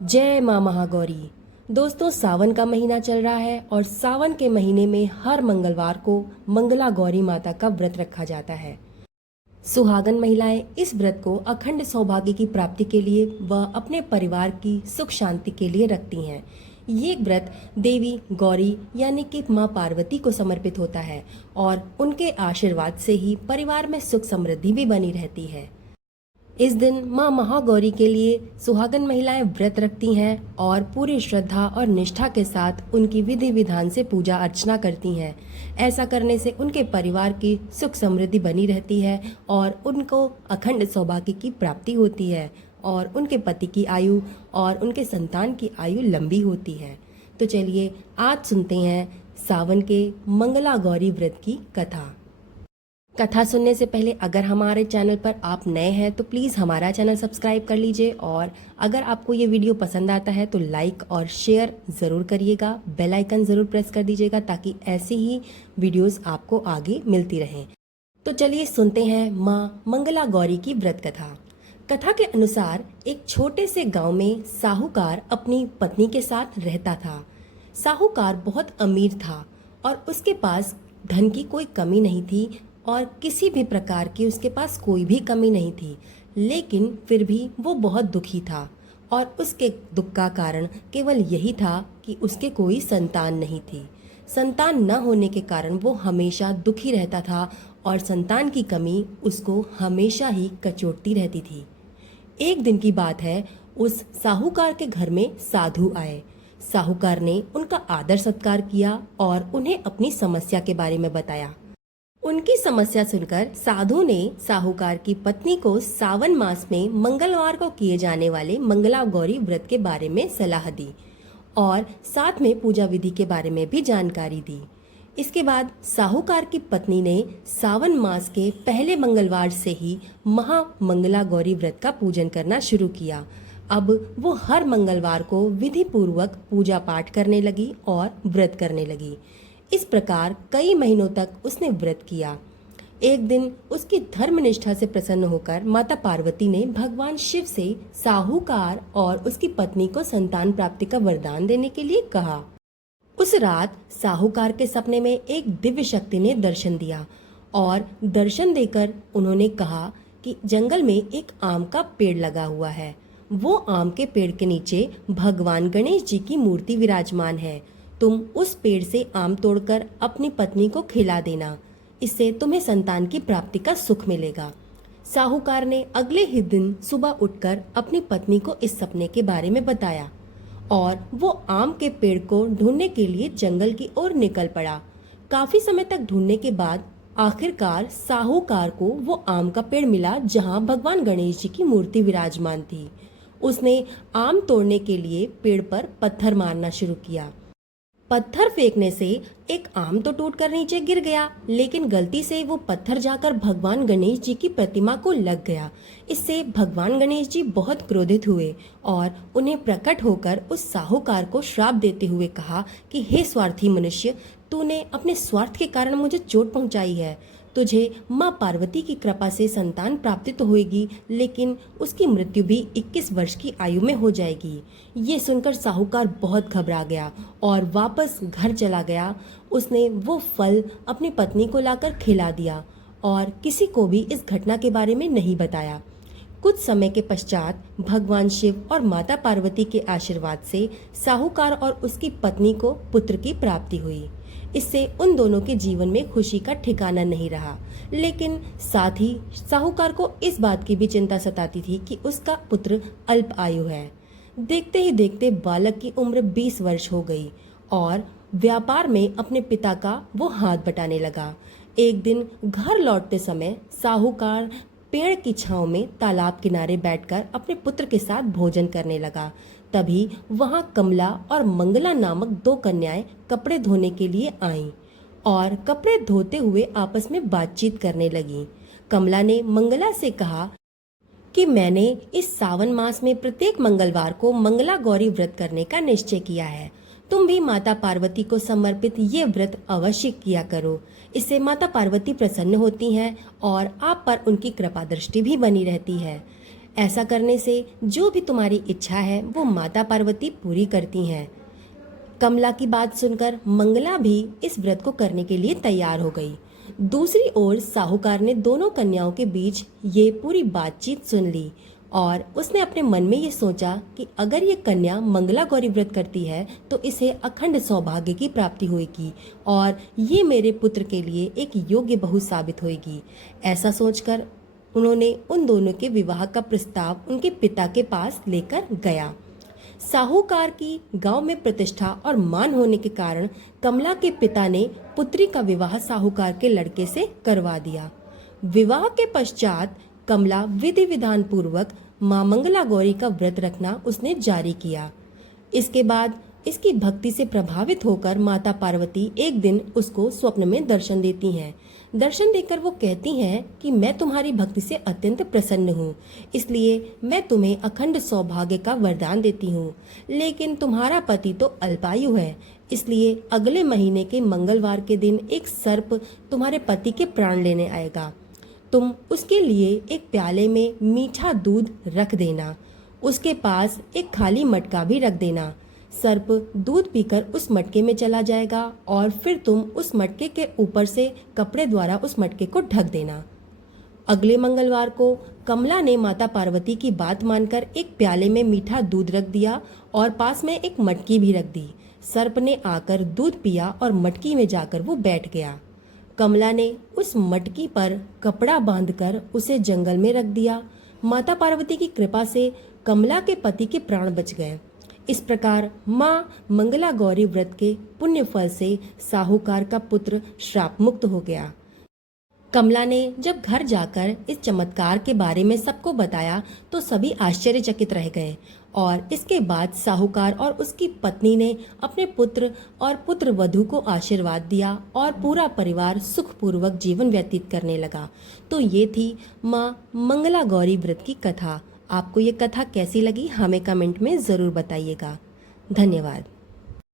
जय माँ महागौरी। दोस्तों, सावन का महीना चल रहा है और सावन के महीने में हर मंगलवार को मंगला गौरी माता का व्रत रखा जाता है। सुहागन महिलाएं इस व्रत को अखंड सौभाग्य की प्राप्ति के लिए व अपने परिवार की सुख शांति के लिए रखती हैं। ये व्रत देवी गौरी यानी कि माँ पार्वती को समर्पित होता है और उनके आशीर्वाद से ही परिवार में सुख समृद्धि भी बनी रहती है। इस दिन माँ महागौरी के लिए सुहागन महिलाएं व्रत रखती हैं और पूरी श्रद्धा और निष्ठा के साथ उनकी विधि विधान से पूजा अर्चना करती हैं। ऐसा करने से उनके परिवार की सुख समृद्धि बनी रहती है और उनको अखंड सौभाग्य की प्राप्ति होती है और उनके पति की आयु और उनके संतान की आयु लंबी होती है। तो चलिए आज सुनते हैं सावन के मंगला गौरी व्रत की कथा। कथा सुनने से पहले अगर हमारे चैनल पर आप नए हैं तो प्लीज़ हमारा चैनल सब्सक्राइब कर लीजिए और अगर आपको ये वीडियो पसंद आता है तो लाइक और शेयर ज़रूर करिएगा। बेल आइकन ज़रूर प्रेस कर दीजिएगा ताकि ऐसी ही वीडियोस आपको आगे मिलती रहें। तो चलिए सुनते हैं माँ मंगला गौरी की व्रत कथा। कथा के अनुसार एक छोटे से गाँव में साहूकार अपनी पत्नी के साथ रहता था। साहूकार बहुत अमीर था और उसके पास धन की कोई कमी नहीं थी और किसी भी प्रकार की उसके पास कोई भी कमी नहीं थी, लेकिन फिर भी वो बहुत दुखी था और उसके दुख का कारण केवल यही था कि उसके कोई संतान नहीं थी। संतान न होने के कारण वो हमेशा दुखी रहता था और संतान की कमी उसको हमेशा ही कचोटती रहती थी। एक दिन की बात है, उस साहूकार के घर में साधु आए। साहूकार ने उनका आदर सत्कार किया और उन्हें अपनी समस्या के बारे में बताया। उनकी समस्या सुनकर साधु ने साहूकार की पत्नी को सावन मास में मंगलवार को किए जाने वाले मंगला गौरी व्रत के बारे में सलाह दी और साथ में पूजा विधि के बारे में भी जानकारी दी। इसके बाद साहूकार की पत्नी ने सावन मास के पहले मंगलवार से ही महा मंगला गौरी व्रत का पूजन करना शुरू किया। अब वो हर मंगलवार को विधि पूर्वक पूजा पाठ करने लगी और व्रत करने लगी। इस प्रकार कई महीनों तक उसने व्रत किया। एक दिन उसकी धर्मनिष्ठा से प्रसन्न होकर माता पार्वती ने भगवान शिव से साहूकार और उसकी पत्नी को संतान प्राप्ति का वरदान देने के लिए कहा। उस रात साहूकार के सपने में एक दिव्य शक्ति ने दर्शन दिया और दर्शन देकर उन्होंने कहा कि जंगल में एक आम का पेड़ लगा हुआ है। वो आम के पेड़ के नीचे भगवान गणेश जी की मूर्ति विराजमान है। तुम उस पेड़ से आम तोड़कर अपनी पत्नी को खिला देना, इससे तुम्हें संतान की प्राप्ति का सुख मिलेगा। साहूकार ने अगले ही दिन सुबह उठकर अपनी पत्नी को इस सपने के बारे में बताया और वो आम के पेड़ को ढूंढने के लिए जंगल की ओर निकल पड़ा। काफी समय तक ढूंढने के बाद आखिरकार साहूकार को वो आम का पेड़ मिला जहाँ भगवान गणेश जी की मूर्ति विराजमान थी। उसने आम तोड़ने के लिए पेड़ पर पत्थर मारना शुरू किया। पत्थर फेंकने से एक आम तो टूटकर नीचे गिर गया, लेकिन गलती से वो पत्थर जाकर भगवान गणेश जी की प्रतिमा को लग गया। इससे भगवान गणेश जी बहुत क्रोधित हुए और उन्हें प्रकट होकर उस साहूकार को श्राप देते हुए कहा कि हे स्वार्थी मनुष्य, तूने अपने स्वार्थ के कारण मुझे चोट पहुंचाई है। तुझे माँ पार्वती की कृपा से संतान प्राप्ति तो होगी, लेकिन उसकी मृत्यु भी 21 वर्ष की आयु में हो जाएगी। ये सुनकर साहूकार बहुत घबरा गया और वापस घर चला गया। उसने वो फल अपनी पत्नी को लाकर खिला दिया और किसी को भी इस घटना के बारे में नहीं बताया। कुछ समय के पश्चात भगवान शिव और माता पार्वती के आशीर्वाद से साहूकार और उसकी पत्नी को पुत्र की प्राप्ति हुई। इससे उन दोनों के जीवन में खुशी का ठिकाना नहीं रहा, लेकिन साथ ही साहूकार को इस बात की भी चिंता सताती थी कि उसका पुत्र अल्प आयु है। देखते ही देखते बालक की उम्र 20 वर्ष हो गई और व्यापार में अपने पिता का वो हाथ बटाने लगा। एक दिन घर लौटते समय साहूकार पेड़ की छांव में तालाब किनारे बैठकर अपने पुत्र के साथ भोजन करने लगा। तभी वहां कमला और मंगला नामक 2 कन्याएं कपड़े धोने के लिए आईं और कपड़े धोते हुए आपस में बातचीत करने लगीं। कमला ने मंगला से कहा कि मैंने इस सावन मास में प्रत्येक मंगलवार को मंगला गौरी व्रत करने का निश्चय किया है। तुम भी माता पार्वती को समर्पित ये व्रत अवश्य किया करो। इससे माता पार्वती प्रसन्न होती हैं और आप पर उनकी कृपा दृष्टि भी बनी रहती है। ऐसा करने से जो भी तुम्हारी इच्छा है वो माता पार्वती पूरी करती हैं। कमला की बात सुनकर मंगला भी इस व्रत को करने के लिए तैयार हो गई। दूसरी ओर साहूकार ने दोनों कन्याओं के बीच ये पूरी बातचीत सुन ली और उसने अपने मन में ये सोचा कि अगर ये कन्या मंगला गौरी व्रत करती है तो इसे अखंड सौभाग्य की प्राप्ति होगी और ये मेरे पुत्र के लिए एक योग्य बहू साबित होगी। ऐसा सोचकर उन्होंने उन दोनों के विवाह का प्रस्ताव उनके पिता के पास लेकर गया। साहूकार की गांव में प्रतिष्ठा और मान होने के कारण कमला के पिता ने पुत्री का विवाह साहूकार के लड़के से करवा दिया। विवाह के पश्चात कमला विधि विधान पूर्वक मां मंगला गौरी का व्रत रखना उसने जारी किया। इसके बाद इसकी भक्ति से प्रभावित होकर माता पार्वती एक दिन उसको स्वप्न में दर्शन देती हैं। दर्शन देकर वो कहती हैं कि मैं तुम्हारी भक्ति से अत्यंत प्रसन्न हूँ, इसलिए मैं तुम्हें अखंड सौभाग्य का वरदान देती हूँ। लेकिन तुम्हारा पति तो अल्पायु है, इसलिए अगले महीने के मंगलवार के दिन एक सर्प तुम्हारे पति के प्राण लेने आएगा। तुम उसके लिए एक प्याले में मीठा दूध रख देना, उसके पास एक खाली मटका भी रख देना। सर्प दूध पीकर उस मटके में चला जाएगा और फिर तुम उस मटके के ऊपर से कपड़े द्वारा उस मटके को ढक देना। अगले मंगलवार को कमला ने माता पार्वती की बात मानकर एक प्याले में मीठा दूध रख दिया और पास में एक मटकी भी रख दी। सर्प ने आकर दूध पिया और मटकी में जाकर वो बैठ गया। कमला ने उस मटकी पर कपड़ा बांधकर उसे जंगल में रख दिया। माता पार्वती की कृपा से कमला के पति के प्राण बच गए। इस प्रकार मां मंगला गौरी व्रत के पुण्य फल से साहूकार का पुत्र श्राप मुक्त हो गया। कमला ने जब घर जाकर इस चमत्कार के बारे में सबको बताया तो सभी आश्चर्यचकित रह गए और इसके बाद साहूकार और उसकी पत्नी ने अपने पुत्र और पुत्र वधू को आशीर्वाद दिया और पूरा परिवार सुखपूर्वक जीवन व्यतीत करने लगा। तो ये थी मां मंगला गौरी व्रत की कथा। आपको ये कथा कैसी लगी हमें कमेंट में ज़रूर बताइएगा। धन्यवाद।